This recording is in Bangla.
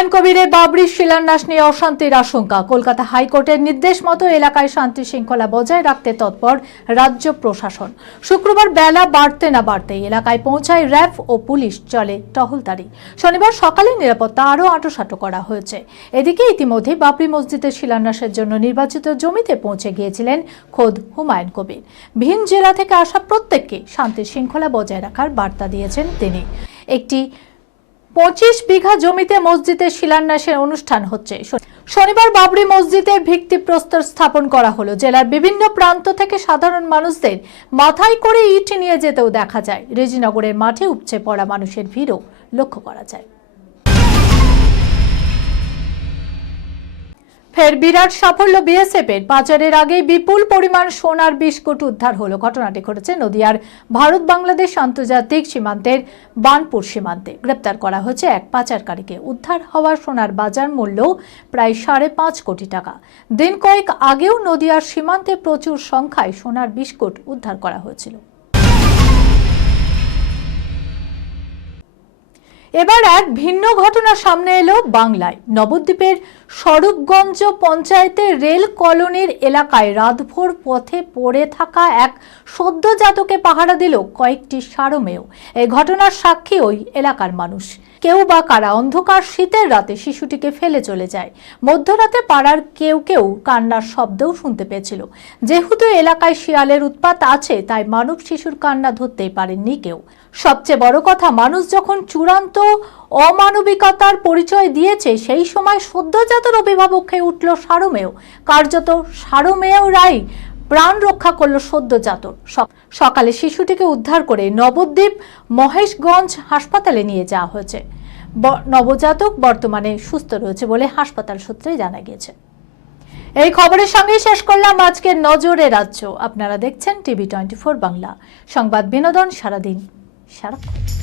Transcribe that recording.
হুমায়ুন কবিরের বাবরির শিলান্যাস নিয়ে অশান্তির আশঙ্কা। কলকাতা হাইকোর্টের নির্দেশ মতো এলাকায় শান্তি শৃঙ্খলা বজায় রাখতে তৎপর রাজ্য প্রশাসন। শুক্রবার বেলা বাড়তে না বাড়তেই এলাকায় পৌঁছায় র্যাব ও পুলিশ চলে টহলদারি। শনিবার সকালে নিরাপত্তা আরও আঁটোসাঁটো করা হয়েছে। এদিকে ইতিমধ্যে বাবরি মসজিদের শিলান্যাসের জন্য নির্বাচিত জমিতে পৌঁছে গিয়েছিলেন খোদ হুমায়ুন কবির। ভিন জেলা থেকে আসা প্রত্যেককে শান্তি শৃঙ্খলা বজায় রাখার বার্তা দিয়েছেন তিনি। একটি পঁচিশ বিঘা জমিতে মসজিদের শিলান্যাসের অনুষ্ঠান হচ্ছে। শনিবার বাবরি মসজিদের ভিত্তিপ্রস্তর স্থাপন করা হলো। জেলার বিভিন্ন প্রান্ত থেকে সাধারণ মানুষদের মাথায় করে ইট নিয়ে যেতেও দেখা যায়। রেজিনগরের মাঠে উপচে পড়া মানুষের ভিড়ও লক্ষ্য করা যায়। ফের বিরাট সাফল্য বিএসএফ এর পাচারের আগে বিপুল পরিমাণ সোনার বিস্কুট উদ্ধার হলো। ঘটনাটি ঘটেছে নদিয়ার ভারত বাংলাদেশ আন্তর্জাতিক সীমান্তের বানপুর সীমান্তে। গ্রেপ্তার করা হয়েছে এক পাচারকারীকে। উদ্ধার হওয়া সোনার বাজার মূল্য প্রায় সাড়ে পাঁচ কোটি টাকা। দিন কয়েক আগেও নদিয়ার সীমান্তে প্রচুর সংখ্যায় সোনার বিস্কুট উদ্ধার করা হয়েছিল। এবার এক ভিন্ন ঘটনা সামনে এলো বাংলায়। নবদ্বীপের স্বরূপগঞ্জ পঞ্চায়েতের রেল কলোনির এলাকায় রাতভোর পথে পড়ে থাকা এক সদ্যজাতকে পাহারা দিল কয়েকটি সারমেয়। এই ঘটনার সাক্ষী ওই এলাকার মানুষ। কেউ বা কারা অন্ধকার শীতের রাতে শিশুটিকে ফেলে চলে যায়। মধ্যরাতে পাড়ার কেউ কেউ কান্নার শব্দও শুনতে পেয়েছিল। যেহেতু এলাকায় শিয়ালের উৎপাত আছে, তাই মানব শিশুর কান্না ধরতেই পারেননি কেউ। সবচেয়ে বড় কথা, মানুষ যখন চূড়ান্ত অমানবিকতার পরিচয় দিয়েছে, সেই সময় সদ্যজাতর অভিভাবক হয়ে উঠল সারমেয়। কার্যত সারমেয় রাই প্রাণ রক্ষা করল সদ্যজাতর সক- সকালে শিশুটিকে উদ্ধার করে নবদ্বীপ মহেশগঞ্জ হাসপাতালে নিয়ে যাওয়া হয়েছে। নবজাতক বর্তমানে সুস্থ রয়েছে বলে হাসপাতাল সূত্রে জানা গিয়েছে। এই খবরের সঙ্গে শেষ করলাম আজকের নজরে রাজ্য। আপনারা দেখছেন টিভি টোয়েন্টি বাংলা। সংবাদ বিনোদন সারাদিন সারাক্ষণ।